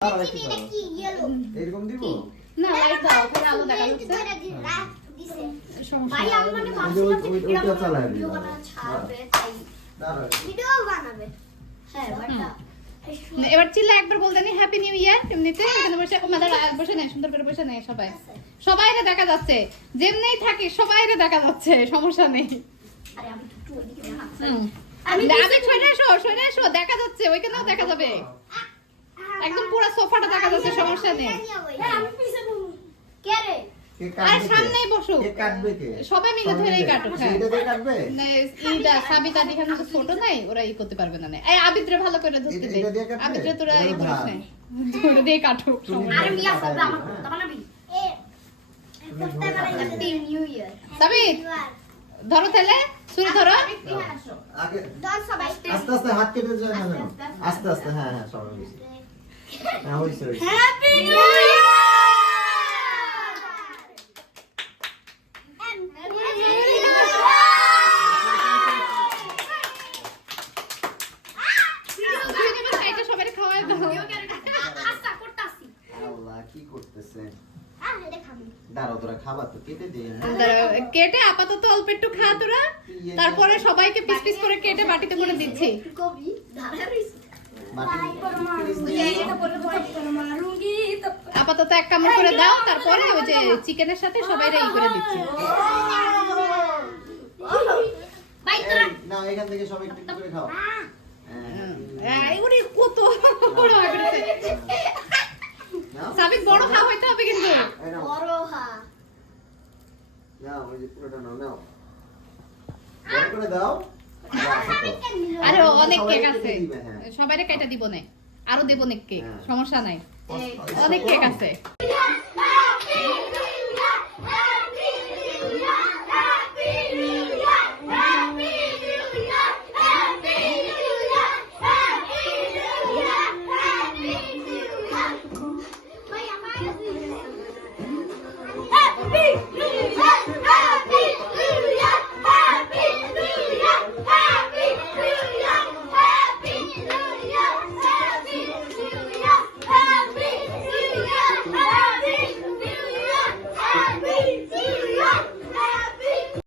এরকম দিব না লাইট দাও তাহলে আলো দেখা যাচ্ছে ভাই আমি মানে ওইটা চালায় ভিডিও বানানো ছাড়বে তাই ভিডিও বানাবে হ্যাঁ বাটা এবার চিল্লা একবার বল জানি হ্যাপি নিউ ইয়ার এমনিতে এখানে বসে আমাদের বসে নেয় সুন্দর করে বসে নেয় সবাই সবাইরে দেখা যাচ্ছে যেমনেই থাকি সবাইরে দেখা যাচ্ছে সমস্যা নেই আরে আমি একটু ওদিকে আমি সরে এসো দেখা যাচ্ছে ওইখানেও দেখা যাবে একদম পুরো সোফাটা দেখা যাচ্ছে সমস্যা নেই আমি পিছে কে রে আর সামনেই বসো কে কাটবে কে সবাই মিলে ধরেই কাটো হ্যাঁ এটা দিয়ে কাটবে না এইটা সাবিতা এখানে তো ছোট নাই ওরা ই করতে পারবে না এই আবিদ্রে ভালো করে ধরতে দে এটা দিয়ে কাটবে? আবিদ্রে তোরা এই এটা করিস ধার। না ধরে দিয়ে কাটো আরে মিয়া সব আমার কথা বানাবি এ করতে পারে হ্যাপি নিউ ইয়ার সাবিত ধরো তাহলে শুরু ধরো আগে দল সবাই আস্তে আস্তে হাত কেটে যায় না যেন। আস্তে আস্তে হ্যাঁ হ্যাঁ সবাই মিলে হ্যাঁ হইছে হইছে। হ্যাপি নিউ ইয়ার সবাই খাওয়াই দাও আচ্ছা করতাছি আল্লাহ কি করতেছে আরে দেখাবি দাঁড়াও তোরা খাবার তো কেটে দে কেটে আপাতত অল্প একটু খা তোরা তারপরে সবাইকে পিস পিস করে কেটে বাটিতে করে দিচ্ছি কবি ধারা রইছে আপাতত এক কামড় করে দাও তারপরে ওই যে চিকেনের সাথে সবাই ই করে দিচ্ছি ভাই তোরা না এখান থেকে সবাই একটু একটু করে খাও ওরে কত বড় হয়ে গেছে সাবিক বড় খা হইতে হবে কিন্তু বড় হা নাও ওই যে পুরোটা নাও নাও বড় করে দাও আরে অনেক কেক আছে দিবে, হ্যাঁ। সবাইরে কেটে দিব না আরো দেব না কেক হ্যাঁ। সমস্যা নাই অনেক কেক আছে